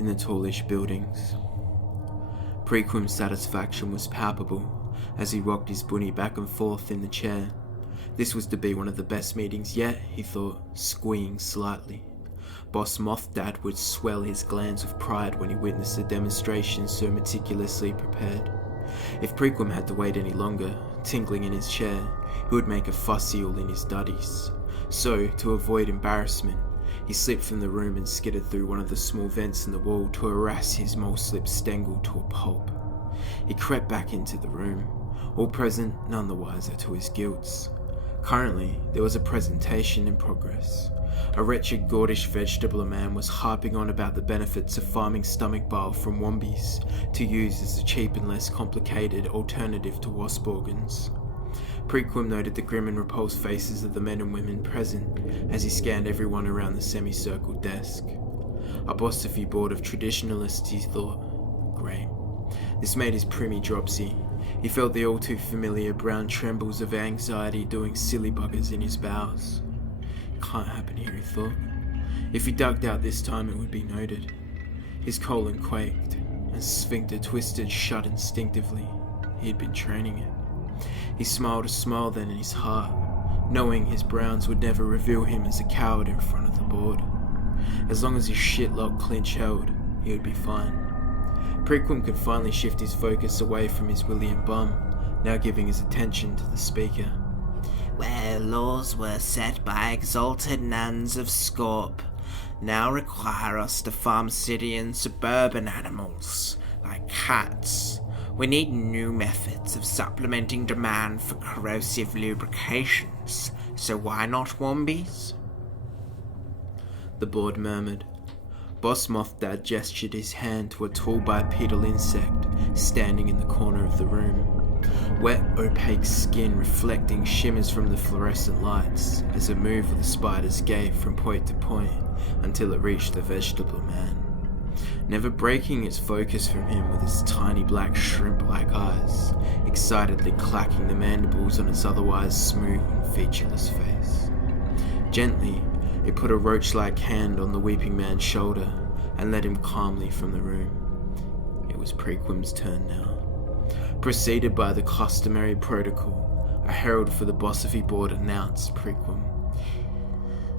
in the Tallish Buildings. Prequim's satisfaction was palpable as he rocked his bunny back and forth in the chair. This was to be one of the best meetings yet, he thought, squeeing slightly. Boss Mothdad would swell his glands with pride when he witnessed a demonstration so meticulously prepared. If Prequim had to wait any longer, tingling in his chair, he would make a fussy all in his duddies. So, to avoid embarrassment, he slipped from the room and skidded through one of the small vents in the wall to harass his mole-slip Stengel to a pulp. He crept back into the room, all present, none the wiser to his guilts. Currently, there was a presentation in progress. A wretched gordish vegetable man was harping on about the benefits of farming stomach bile from wombies to use as a cheap and less complicated alternative to wasp organs. Prequim noted the grim and repulsed faces of the men and women present as he scanned everyone around the semicircle desk. A Bosafee board of traditionalists, he thought. Great. This made his primmy dropsy. He felt the all too familiar brown trembles of anxiety doing silly buggers in his bowels. It can't happen here, he thought. If he ducked out this time, it would be noted. His colon quaked, and sphincter twisted shut instinctively. He had been training it. He smiled a smile then in his heart, knowing his browns would never reveal him as a coward in front of the board. As long as his shitlock clinch held, he would be fine. Prequim could finally shift his focus away from his William bum, now giving his attention to the speaker. Where laws were set by exalted nuns of Scorp, now require us to farm city and suburban animals, like cats. We need new methods of supplementing demand for corrosive lubrications, so why not wombies? The board murmured. Boss Mothdad gestured his hand to a tall bipedal insect standing in the corner of the room. Wet, opaque skin reflecting shimmers from the fluorescent lights as a move of the spider's gave from point to point until it reached the vegetable man, never breaking its focus from him with its tiny black shrimp-like eyes, excitedly clacking the mandibles on its otherwise smooth and featureless face. Gently, it put a roach-like hand on the weeping man's shoulder and led him calmly from the room. It was Prequim's turn now. Preceded by the customary protocol, a herald for the Bosafee board announced Prequim.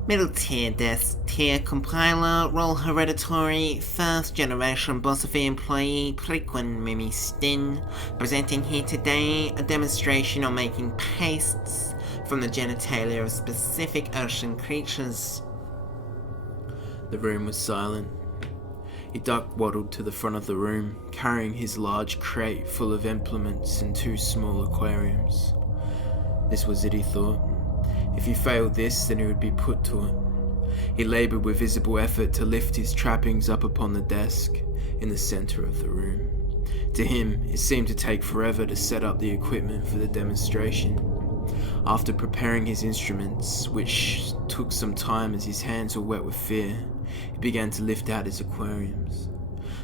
Middle tier, desk tier compiler, role hereditary, first generation Bosafee employee, Prequim Mimi Stin, presenting here today a demonstration on making pastes from the genitalia of specific ocean creatures. The room was silent. He duck-waddled to the front of the room, carrying his large crate full of implements and 2 small aquariums. This was it, he thought. If he failed this, then he would be put to it. He laboured with visible effort to lift his trappings up upon the desk in the centre of the room. To him, it seemed to take forever to set up the equipment for the demonstration. After preparing his instruments, which took some time as his hands were wet with fear, he began to lift out his aquariums.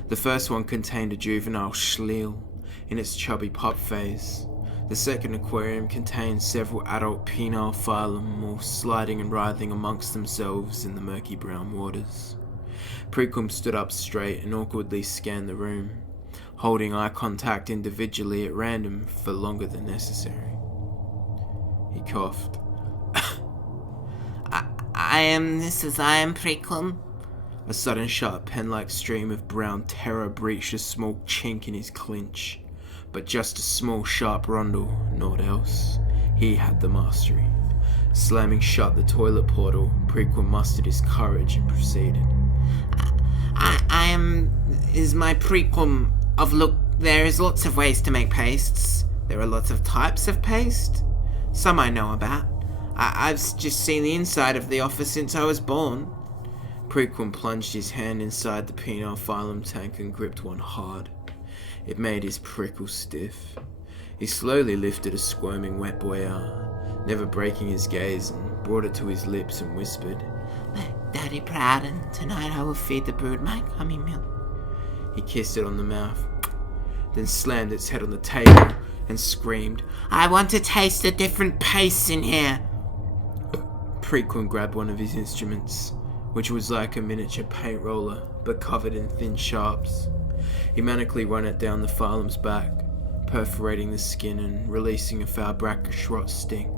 The first one contained a juvenile schleal in its chubby pup phase. The second aquarium contained several adult penile phylum, all sliding and writhing amongst themselves in the murky brown waters. Prequim stood up straight and awkwardly scanned the room, holding eye contact individually at random for longer than necessary. He coughed. I am Prequim. A sudden sharp pen-like stream of brown terror breached a small chink in his clinch, but just a small sharp rondel, naught else. He had the mastery. Slamming shut the toilet portal, Prequim mustered his courage and proceeded. Is my Prequim of look, there is lots of ways to make pastes. There are lots of types of paste. Some I know about. I've just seen the inside of the office since I was born. Prequim plunged his hand inside the penile phylum tank and gripped one hard. It made his prickle stiff. He slowly lifted a squirming wet boy out, never breaking his gaze, and brought it to his lips and whispered, Daddy proud, and tonight I will feed the brood my gummy milk. He kissed it on the mouth, then slammed its head on the table and screamed, I want to taste the different pastes in here. Prequim grabbed one of his instruments, which was like a miniature paint roller but covered in thin sharps. He manically ran it down the Farlam's back, perforating the skin and releasing a foul brackish rot sting.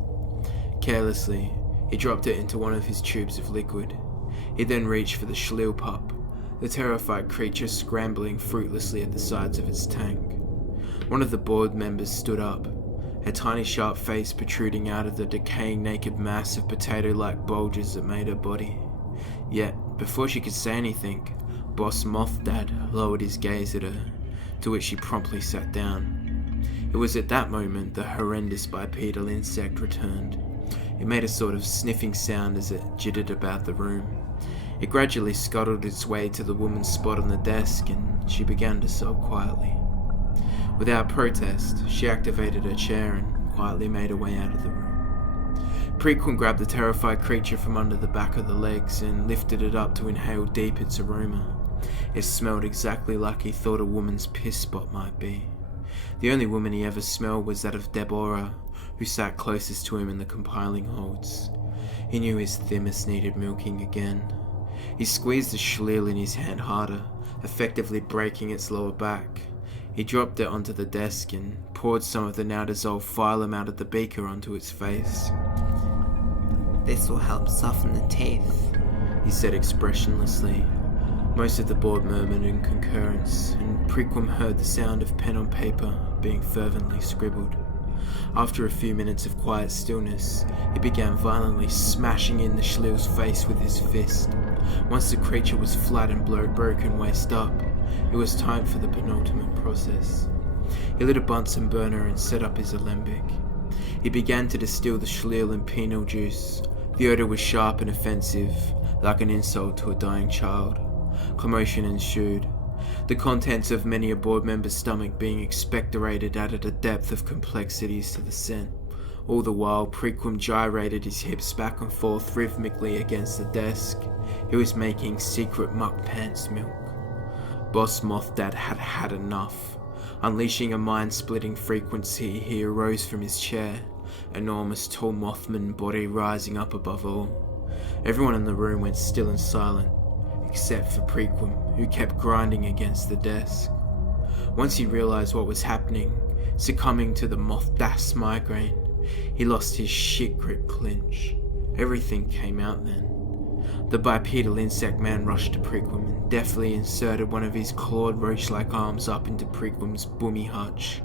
Carelessly, he dropped it into one of his tubes of liquid. He then reached for the Schleel pup, the terrified creature scrambling fruitlessly at the sides of its tank. One of the board members stood up, her tiny sharp face protruding out of the decaying naked mass of potato-like bulges that made her body. Yet, before she could say anything, Boss Moth Dad lowered his gaze at her, to which she promptly sat down. It was at that moment the horrendous bipedal insect returned. It made a sort of sniffing sound as it jittered about the room. It gradually scuttled its way to the woman's spot on the desk, and she began to sob quietly. Without protest, she activated her chair and quietly made her way out of the room. Prequim grabbed the terrified creature from under the back of the legs and lifted it up to inhale deep its aroma. It smelled exactly like he thought a woman's piss spot might be. The only woman he ever smelled was that of Deborah, who sat closest to him in the compiling holds. He knew his thymus needed milking again. He squeezed the Schleel in his hand harder, effectively breaking its lower back. He dropped it onto the desk and poured some of the now dissolved phylum out of the beaker onto its face. This will help soften the teeth, he said expressionlessly. Most of the board murmured in concurrence, and Prequim heard the sound of pen on paper being fervently scribbled. After a few minutes of quiet stillness, he began violently smashing in the Schleel's face with his fist. Once the creature was flat and broken waist up, it was time for the penultimate process. He lit a Bunsen burner and set up his alembic. He began to distill the Schleel in penal juice. The odour was sharp and offensive, like an insult to a dying child. Commotion ensued, the contents of many a board member's stomach being expectorated added a depth of complexities to the scent. All the while, Prequim gyrated his hips back and forth rhythmically against the desk. He was making secret muck pants milk. Boss Moth Dad had had enough. Unleashing a mind-splitting frequency, he arose from his chair, enormous tall Mothman body rising up above all. Everyone in the room went still and silent, except for Prequim, who kept grinding against the desk. Once he realized what was happening, succumbing to the Moth Das migraine, he lost his shit grip clinch. Everything came out then. The bipedal insect man rushed to Prequim and deftly inserted one of his clawed roach-like arms up into Prequim's boomy hutch.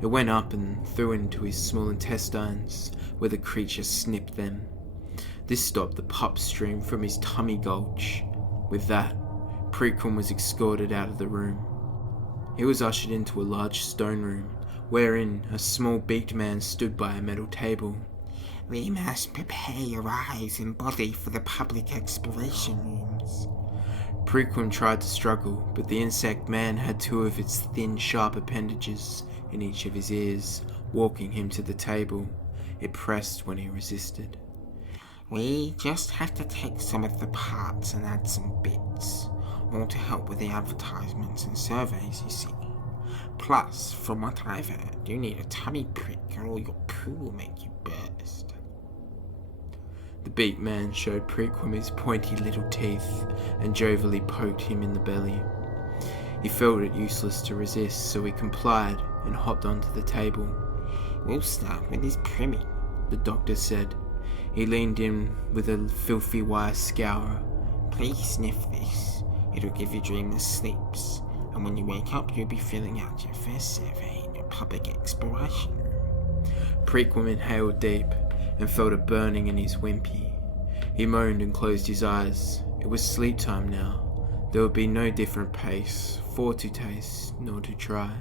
It went up and through into his small intestines, where the creature snipped them. This stopped the pup stream from his tummy gulch. With that, Prequim was escorted out of the room. He was ushered into a large stone room, wherein a small beaked man stood by a metal table. We must prepare your eyes and body for the public exploration rooms. Prequim tried to struggle, but the insect man had two of its thin, sharp appendages in each of his ears, walking him to the table. It pressed when he resisted. We just have to take some of the parts and add some bits, all to help with the advertisements and surveys, you see. Plus, from what I've heard, you need a tummy prick or your poo will make you burst. The beaked man showed Prequim his pointy little teeth and jovially poked him in the belly. He felt it useless to resist, so he complied and hopped onto the table. We'll start with his primmy, the doctor said. He leaned in with a filthy wire scourer. Please sniff this. It'll give you dreamless sleeps, and when you wake up you'll be filling out your first survey in your public exploration room. Prequim inhaled deep and felt a burning in his wimpy. He moaned and closed his eyes. It was sleep time now. There would be no different pace, for to taste, nor to try.